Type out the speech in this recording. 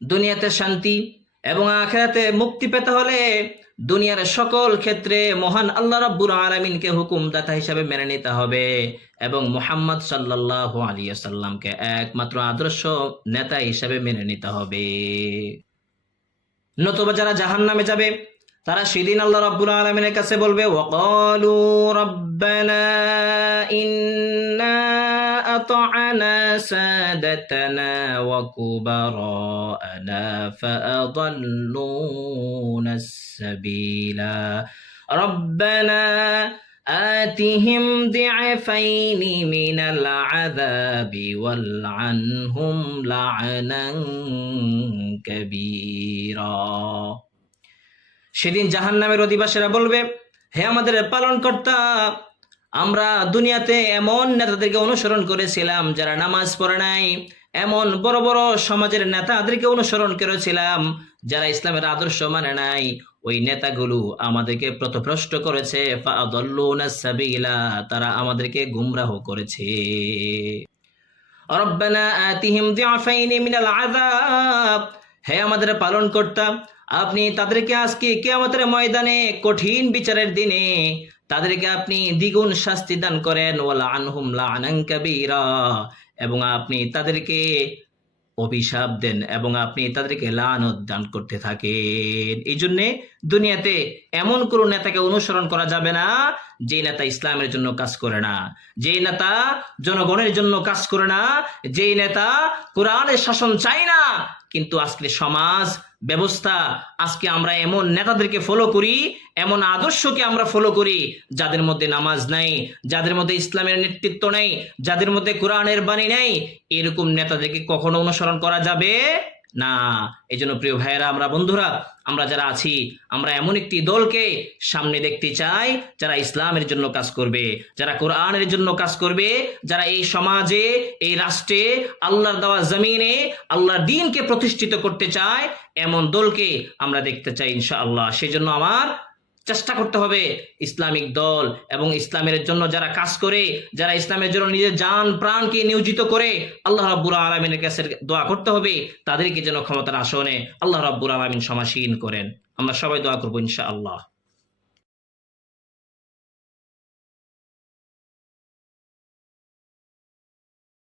দুনিয়াতে শান্তি এবং আখিরাতে মুক্তি পেতে হলে দুনিয়ার সকল ক্ষেত্রে মহান আল্লাহ রাব্বুল আলামিনকে হুকুমদাতা হিসাবে মেনে নিতে হবে এবং মুহাম্মদ সাল্লাল্লাহু আলাইহি ওয়াসাল্লামকে একমাত্র আদর্শ নেতা হিসাবে মেনে নিতে হবে। নতুবা যারা জাহান্নামে যাবে তারা সেদিন আল্লাহ রাব্বুল আলামিনের কাছে বলবে, ওয়াকালু রাব্বানা ইন্না আতা'না সাদাতানা ওয়া কুবারানা ফাআদাল্লুনাস সাবিলা রাব্বানা آتهم ضعفين من العذاب والعنهم لعنا كبيرا। সেদিন জাহান্নামের অধিবাসীরা বলবে, হে আমাদের পালনকর্তা, আমরা দুনিয়াতে এমন নেতাদেরকে অনুসরণ করেছিলাম যারা নামাজ পড়ে নাই, এমন বড় বড় সমাজের নেতাদেরকে অনুসরণ করেছিলাম যারা ইসলামের আদর্শ মানে নাই। ওই নেতাগুলো আমাদেরকে পথভ্রষ্ট করেছে, ফাআদাল্লুনাস সাবিলা, তারা আমাদেরকে গুমরাহ করেছে। রব্বানা আতিহিম দিআফাইনি মিনাল আযাব, হে আমাদের পালনকর্তা, আপনি তাদেরকে আজকে কিয়ামতের ময়দানে কঠিন বিচারের দিনে তাদেরকে আপনি দ্বিগুণ শাস্তি দান করেন, ওয়ালা আনহুম লা'নান কাবীরা, এবং আপনি তাদেরকে অভিশাপ দেন এবং আপনি তাদেরকে লানত দান করতে থাকেন। এই জন্যে দুনিয়াতে এমন কোন নেতাকে অনুসরণ করা যাবে না যে নেতা ইসলামের জন্য কাজ করে না, যে নেতা জনগণের জন্য কাজ করে না, যে নেতা কোরআনের শাসন চায় না। কিন্তু আজকে সমাজ ব্যবস্থা, আজকে আমরা এমন নেতাদেরকে ফলো করি, এমন আদর্শকে আমরা ফলো করি যাদের মধ্যে নামাজ নাই, যাদের মধ্যে ইসলামের নেতৃত্ব নেই, যাদের মধ্যে কোরআনের বাণী নেই। এরকম নেতাদেরকে কখনো অনুসরণ করা যাবে না। এই জন্য প্রিয় ভাইয়েরা, আমরা বন্ধুরা, আমরা যারা আছি, আমরা এমন একটি দলকে সামনে দেখতে চাই যারা ইসলামের জন্য কাজ করবে, যারা কোরআনের জন্য কাজ করবে, যারা এই সমাজে, এই রাষ্ট্রে, আল্লাহর দেওয়া জমিনে আল্লাহর দ্বীনকে প্রতিষ্ঠিত করতে চায়, এমন দলকে আমরা দেখতে চাই ইনশাআল্লাহ। সেজন্য আমার চেষ্টা করতে হবে ইসলামিক দল এবং ইসলামের জন্য যারা কাজ করে, যারা ইসলামের জন্য নিজের জান প্রাণকে নিয়োজিত করে, আল্লাহ রাব্বুল আলামিনের কাছে দোয়া করতে হবে তাদেরকে যেন ক্ষমতার আসনে আল্লাহ রাব্বুল আলামিন সমাসীন করেন। আমরা সবাই দোয়া করবো ইনশাআল্লাহ।